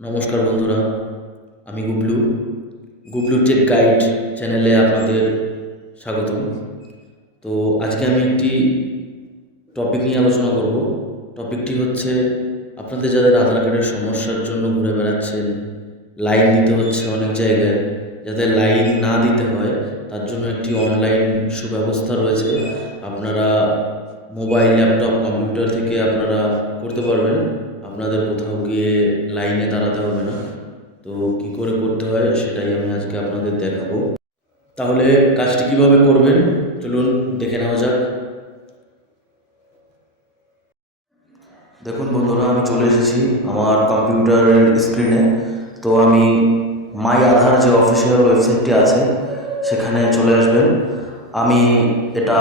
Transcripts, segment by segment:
নমস্কার বন্ধুরা, আমি গুবলু। গুবলু টেক গাইড চ্যানেলে আপনাদের স্বাগতম। তো আজকে আমি একটি টপিক নিয়ে আলোচনা করব। টপিকটি হচ্ছে আপনাদের যাদের আধার কার্ডের সমস্যার জন্য ঘুরে বেড়াচ্ছেন, লাইন দিতে হচ্ছে অনেক জায়গায়, যাতে লাইন না দিতে হয় তার জন্য একটি অনলাইন সুব্যবস্থা রয়েছে। আপনারা মোবাইল, ল্যাপটপ, কম্পিউটার থেকে আপনারা করতে পারবেন। আপনাদের কোথাও গিয়ে লাইনে দাঁড়াতে হবে না। তো কী করে করতে হয় সেটাই আমি আজকে আপনাদের দেখাবো। তাহলে কাজটি কীভাবে করবেন চলুন দেখে নেওয়া যাক। দেখুন বন্ধুরা, আমি চলে এসেছি আমার কম্পিউটারের স্ক্রিনে। তো আমি মাই আধার যে অফিসিয়াল ওয়েবসাইটটি আছে সেখানে চলে আসবেন। আমি এটা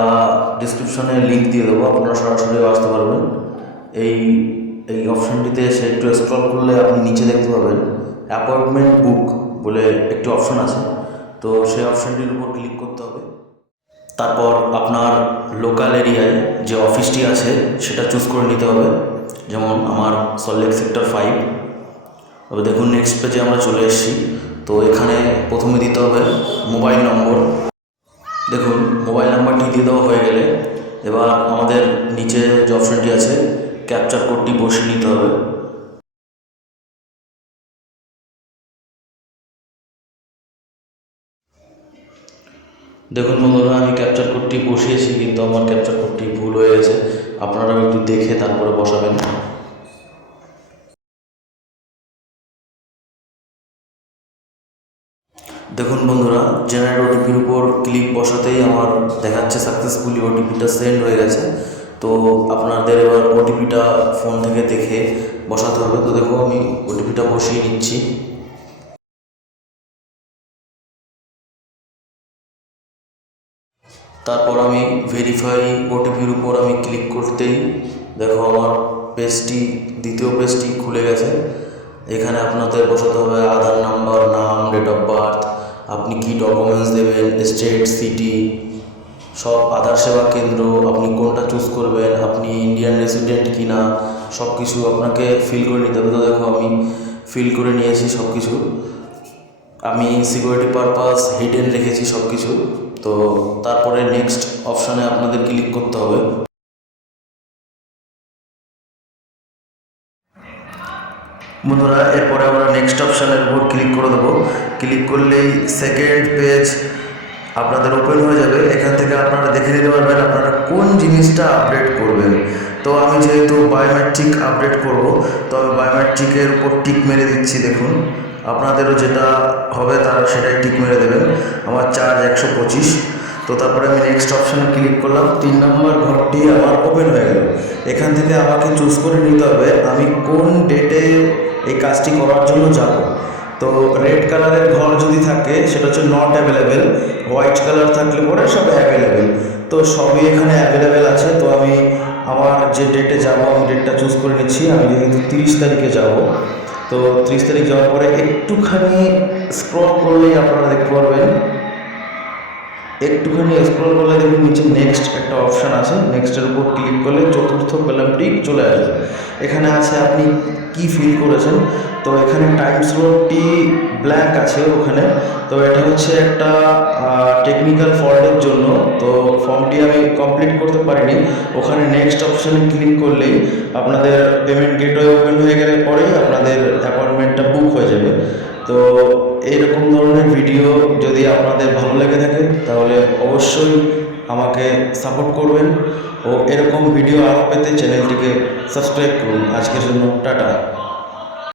ডিসক্রিপশনে লিঙ্ক দিয়ে দেবো, আপনারা সরাসরিও আসতে পারবেন। এই এই অপশানটিতে এসে একটু স্ক্রল করলে আপনি নিচে দেখতে পাবেন অ্যাপয়েন্টমেন্ট বুক বলে একটি অপশান আছে। তো সেই অপশানটির উপর ক্লিক করতে হবে। তারপর আপনার লোকাল এরিয়ায় যে অফিসটি আছে সেটা চুজ করে নিতে হবে। যেমন আমার সল্টলেক সেক্টর 5। তবে দেখুন নেক্সট পেজে আমরা চলে এসেছি। তো এখানে প্রথমে দিতে হবে মোবাইল নম্বর। দেখুন মোবাইল নাম্বারটি দিয়ে দেওয়া হয়ে গেলে এবার আমাদের নিচে যে অপশানটি আছে ক্যাপচার কোডটি বসিয়ে নিতে হবে। দেখুন বন্ধুরা, আমি ক্যাপচার কোডটি বসিয়েছি, কিন্তু আমার ক্যাপচার কোডটি ভুল হয়ে গেছে। আপনারাও একটু দেখে তারপরে বসাবেন। দেখুন বন্ধুরা, জেনারেট ওটিপির উপর ক্লিক বসাতেই আমার দেখাচ্ছে সাকসেসফুলি ওটিপিটা সেন্ড হয়ে গেছে। তো আপনাদের এবার ওটিপিটা ফোন থেকে দেখে বসাতে হবে। তো দেখো আমি ওটিপিটা বসিয়ে নিচ্ছি। তারপর আমি ভেরিফাই ওটিপির উপর আমি ক্লিক করতেই দেখো আমার পেজটি, দ্বিতীয় পেজটি খুলে গেছে। এখানে আপনাদের বসাতে হবে আধার নাম্বার, নাম, ডেট অফ বার্থ, আপনি কি ডকুমেন্টস দেবেন, স্টেট, সিটি, সব, আধার সেবা কেন্দ্র, আপনি কোনটা চুজ করবেন, আপনি ইন্ডিয়ান রেসিডেন্ট কি না, সব কিছু আপনাকে ফিল করে নিতে হবে। তো দেখো আমি ফিল করে নিয়েছি সব কিছু। আমি সিকিউরিটি পারপাস হিডেন রেখেছি সব কিছু। তো তারপরে নেক্সট অপশানে আপনাদের ক্লিক করতে হবে। বন্ধুরা, এরপরে আমরা নেক্সট অপশানের উপর ক্লিক করে দেবো। ক্লিক করলেই সেকেন্ড পেজ আপনাদের ওপেন হয়ে যাবে। এখান থেকে আপনারা দেখে নিতে পারবেন আপনারা কোন জিনিসটা আপডেট করবেন। তো আমি যেহেতু বায়োমেট্রিক আপডেট করব, তো আমি বায়োমেট্রিকের উপর টিক মেরে দিচ্ছি। দেখুন আপনাদেরও যেটা হবে তারা সেটাই টিক মেরে দেবেন। আমার চার্জ 125। তো তারপরে আমি নেক্সট অপশানে ক্লিক করলাম। 3 নম্বর ঘরটি আমার ওপেন হয়ে গেল। এখান থেকে আমাকে চুজ করে নিতে হবে আমি কোন ডেটে এই কাজটি করার জন্য যাব। তো রেড কালারের ঘর যদি থাকে সেটা হচ্ছে নট অ্যাভেলেবেল, হোয়াইট কালার থাকলে পরে সব অ্যাভেলেবেল। তো সবই এখানে অ্যাভেলেবেল আছে। তো আমি আমার যে ডেটে যাব আমি ডেটটা চুজ করে নিচ্ছি। আমি যেহেতু 30 তারিখে যাব, তো 30 তারিখ যাওয়ার পরে একটুখানি স্ক্রল করলেই আপনারা দেখতে পারবেন, একটুখানি স্ক্রল করলে দেখুন নিচে নেক্সট একটা অপশান আছে। নেক্সটের উপর ক্লিক করলে চতুর্থ কলামটি চলে আসবে। এখানে আছে আপনি কি ফিল করেছেন। তো এখানে টাইম স্লটটি ব্ল্যাঙ্ক আছে ওখানে। তো এটা হচ্ছে একটা টেকনিক্যাল ফল্টের জন্য। তো ফর্মটি আমি কমপ্লিট করতে পারিনি। ওখানে নেক্সট অপশানে ক্লিক করলেই আপনাদের পেমেন্ট গেটওয়ে ওপেন হয়ে গেলে পরেই আপনাদের অ্যাপয়েন্টমেন্টটা বুক হয়ে যাবে। তো এইরকম ধরনের ভিডিও যদি আপনাদের ভালো লেগে থাকে তাহলে অবশ্যই আমাকে সাপোর্ট করবেন ও এরকম ভিডিও আরও পেতে চ্যানেলটিকে সাবস্ক্রাইব করুন। আজকের জন্য টাটা।